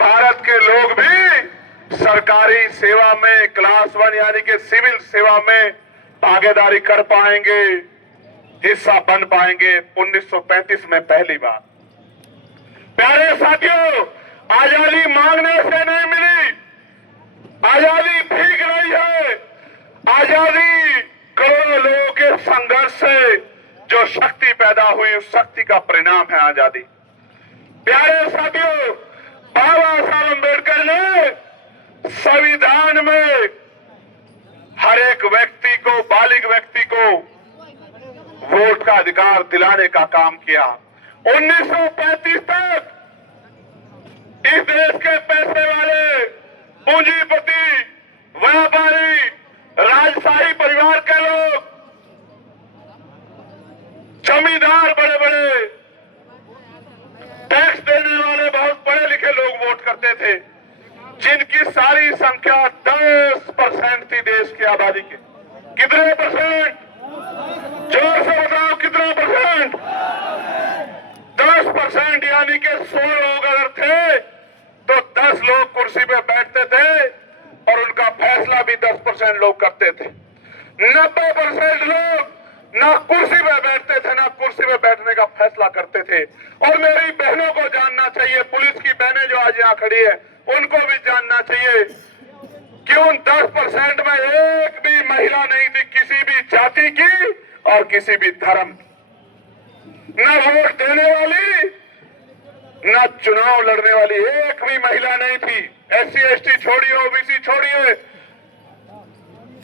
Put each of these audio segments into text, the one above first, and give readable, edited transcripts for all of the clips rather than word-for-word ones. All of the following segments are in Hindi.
भारत के लोग भी सरकारी सेवा में क्लास 1 यानी कि सिविल सेवा में भागीदारी कर पाएंगे, हिस्सा बन पाएंगे। 1935 में पहली बार। प्यारे साथियों, आजादी मांगने से नहीं मिली, आजादी भीख नहीं है, आजादी करोड़ों लोगों के संघर्ष से जो शक्ति पैदा हुई, उस शक्ति का परिणाम है आजादी। प्यारे साथियों, बाबा साहब अम्बेडकर ने संविधान में हर एक व्यक्ति को, बालिग व्यक्ति को वोट का अधिकार दिलाने का काम किया। 1935 तक इस देश के पैसे वाले, पूंजीपति, व्यापारी, राजशाही परिवार के लोग, जमींदार, बड़े बड़े टैक्स देने वाले, बहुत पढ़े लिखे लोग वोट करते थे, जिनकी सारी संख्या 10% थी देश की आबादी के। कितने परसेंट? जोर से बताओ, कितना परसेंट? 10%, यानी कि 100 लोग अगर थे तो 10 लोग कुर्सी पे बैठते थे और उनका फैसला भी 10% लोग करते थे। 90% लोग ना कुर्सी पे बैठते थे, ना कुर्सी पे बैठने का फैसला करते थे। और मेरी बहनों को जानना चाहिए, पुलिस की बहनें जो आज यहाँ खड़ी है, उनको भी जानना चाहिए कि उन 10% में एक भी महिला नहीं थी, किसी भी जाति की और किसी भी धर्म की। न वोट देने वाली, न चुनाव लड़ने वाली एक भी महिला नहीं थी। SC ST छोड़िए, OBC छोड़िए,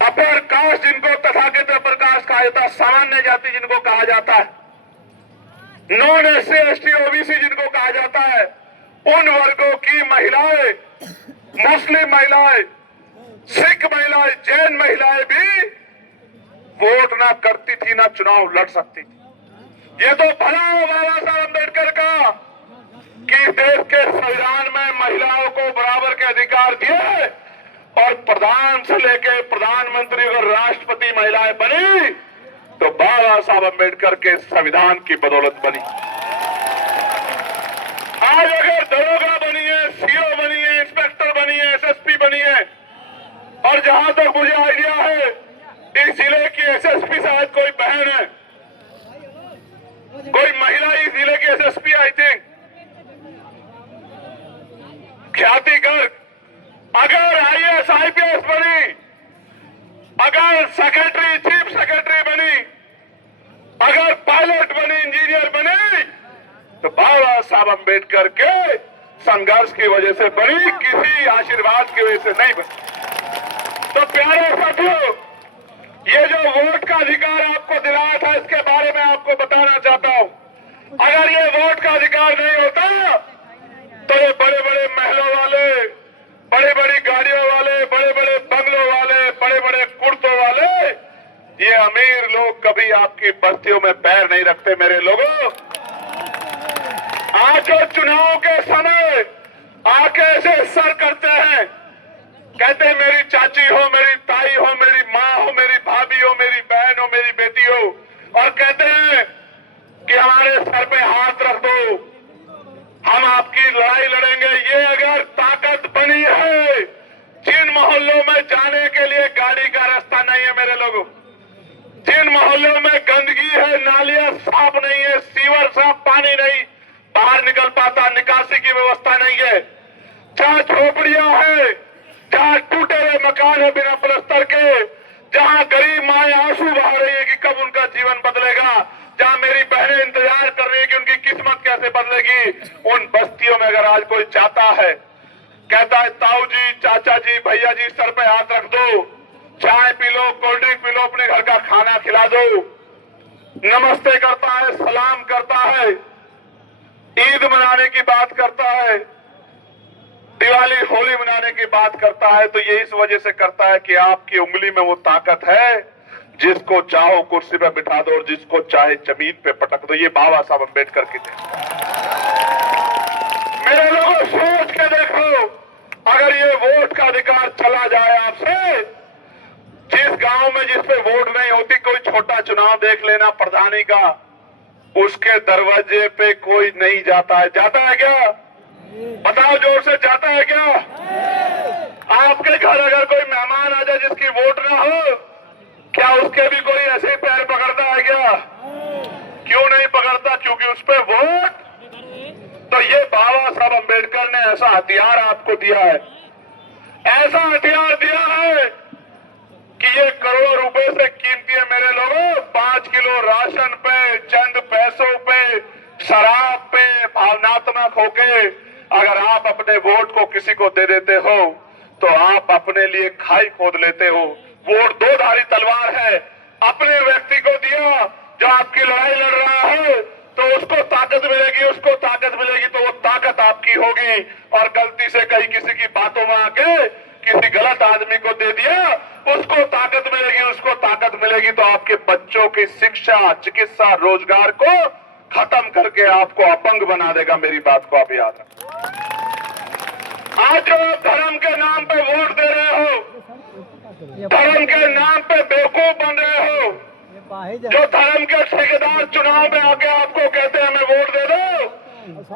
अपर कास्ट जिनको तथाकथित अपर कास्ट कहा जाता है, सामान्य जाति जिनको कहा जाता है, नॉन SC ST OBC जिनको कहा जाता है, उन वर्गों की महिलाएं, मुस्लिम महिलाएं, सिख महिलाएं, जैन महिलाएं भी वोट ना करती थी, ना चुनाव लड़ सकती थी। ये तो भला हो बाबा साहब अम्बेडकर का कि देश के संविधान में महिलाओं को बराबर के अधिकार दिए और प्रधान से लेकर प्रधानमंत्री और राष्ट्रपति महिलाएं बनी, तो बाबा साहब अम्बेडकर के संविधान की बदौलत बनी। आज अगर दरोगा बनी है, CO बनी है, इंस्पेक्टर बनी है, SSP बनी है, और जहां तक मुझे आइडिया है, इस जिले की SSP शायद कोई बहन है, कोई महिला इस जिले की SSP, आई थिंक ख्याति गर्ग, अगर IAS IPS बनी, अगर सेक्रेटरी, चीफ सेक्रेटरी बनी, अगर पायलट बनी, इंजीनियर बनी, तो बाबा साहब अम्बेडकर के संघर्ष की वजह से बनी, किसी आशीर्वाद की वजह से नहीं बनी। तो प्यारे साथियों, ये जो वोट का अधिकार आपको दिलाया था, इसके बारे में आपको बताना चाहता हूं। अगर ये वोट का अधिकार नहीं होता तो ये बड़े बड़े महलों वाले, बड़ी बड़ी गाड़ियों वाले, बड़े बड़े बंगलों वाले, बड़े बड़े कुर्तों वाले, ये अमीर लोग कभी आपकी बस्तियों में पैर नहीं रखते। मेरे लोगों, आके चुनाव के समय आके ऐसे सर करते हैं, कहते हैं मेरी चाची हो, मेरी ताई हो, मेरी माँ हो, मेरी भाभी हो, मेरी बहन हो, मेरी बेटी हो, और कहते हैं कि हमारे सर पे हाथ रख दो, हम आपकी लड़ाई लड़ेंगे। ये अगर ताकत बनी है, जिन मोहल्लों में जाने के लिए गाड़ी का रास्ता नहीं है मेरे लोगों, जिन मोहल्लों में गंदगी है, नालियां साफ नहीं है, सीवर साफ पानी नहीं बाहर निकल पाता, निकासी की व्यवस्था नहीं है, जहां झोपड़ियां है, जहां टूटे हुए मकान है बिना प्लस्तर के, जहां गरीब माएं आंसू बहा रही है कि कब उनका जीवन बदलेगा, जहां मेरी बहनें इंतजार कर रही है कि उनकी किस्मत कैसे बदलेगी, उन बस्तियों में अगर आज कोई जाता है, कहता है ताऊ जी, चाचा जी, भैया जी, सर पे हाथ रख दो, चाय P low, cold drink P low, अपने घर का खाना खिला दो, नमस्ते करता है, सलाम करता है, ईद मनाने की बात करता है, दिवाली होली मनाने की बात करता है, तो ये इस वजह से करता है कि आपकी उंगली में वो ताकत है, जिसको चाहो कुर्सी पे बिठा दो और जिसको चाहे जमीन पे पटक दो। ये बाबा साहब अम्बेडकर की थे। मेरे लोगों, सोच के देखो, अगर ये वोट का अधिकार चला जाए आपसे, जिस गांव में जिस पे वोट नहीं होती, कोई छोटा चुनाव देख लेना प्रधानी का, उसके दरवाजे पे कोई नहीं जाता है। जाता है क्या? बताओ जोर से, जाता है क्या? आपके घर अगर कोई मेहमान आ जाए जिसकी वोट ना हो, क्या उसके भी कोई ऐसे ही पैर पकड़ता है क्या? क्यों नहीं पकड़ता? क्योंकि उस पर वोट। तो ये बाबा साहब अम्बेडकर ने ऐसा हथियार आपको दिया है, ऐसा हथियार दिया है कि ये करोड़ों रुपए से कीमती है मेरे लोगों। 5 किलो राशन पे, चंद पैसों पे, शराब पे भावनात्मक होके अगर आप अपने वोट को किसी को दे देते हो तो आप अपने लिए खाई खोद लेते हो। वोट दो धारी तलवार है। अपने व्यक्ति को दिया जो आपकी लड़ाई लड़ रहा है तो उसको ताकत मिलेगी, उसको ताकत मिलेगी तो वो ताकत आपकी होगी। और गलती से कहीं किसी की बातों में आके किसी गलत आदमी को दे दिया, उसको ताकत मिलेगी, उसको ताकत मिलेगी तो आपके बच्चों की शिक्षा, चिकित्सा, रोजगार को खत्म करके आपको अपंग बना देगा। मेरी बात को आप याद रखें। आज जो धर्म के नाम पे वोट दे रहे हो, धर्म के नाम पे बेवकूफ बन रहे हो, जो धर्म के ठेकेदार चुनाव में आके आपको कहते हैं हमें वोट दे दो,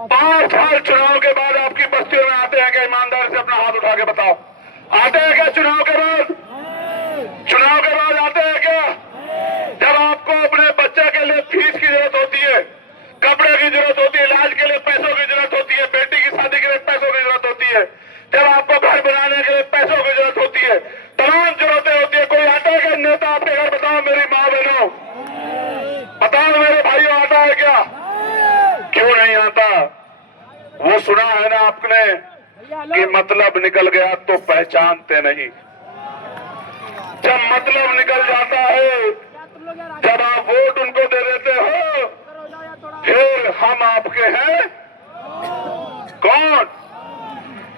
5 साल चुनाव के बाद आपकी बस्तियों में आते हैं क्या? ईमानदार से अपना हाथ उठा के बताओ, आते हैं क्या चुनाव के बाद? चुनाव के बाद आते हैं क्या? जब आपको अपने बच्चे के लिए फीस की जरूरत होती है, कपड़े की जरूरत होती है, इलाज के लिए पैसों की जरूरत होती है, बेटी की शादी के लिए पैसों की जरूरत होती है, जब आपको घर बनाने के लिए पैसों की जरूरत होती है, तमाम जरूरतें होती है, कोई आता है क्या नेता आपके घर? बताओ मेरी माँ बहनों, बताओ मेरे भाइयों, आता है क्या? क्यों नहीं आता? वो सुना है ना आपने कि मतलब निकल गया तो पहचानते नहीं। जब मतलब निकल जाता है, जब आप वोट उनको दे देते हो, फिर हम आपके हैं कौन?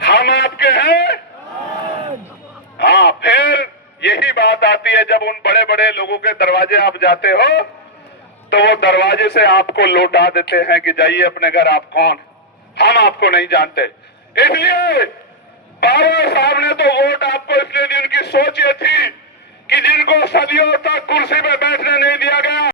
हम आपके हैं। हाँ, फिर यही बात आती है जब उन बड़े बड़े लोगों के दरवाजे आप जाते हो तो वो दरवाजे से आपको लौटा देते हैं कि जाइए अपने घर, आप कौन? हम आपको नहीं जानते। इसलिए बाबा साहब ने तो वोट आपको इसलिए दी, उनकी सोच ये थी कि जिनको सदियों तक कुर्सी पे बैठने नहीं दिया गया,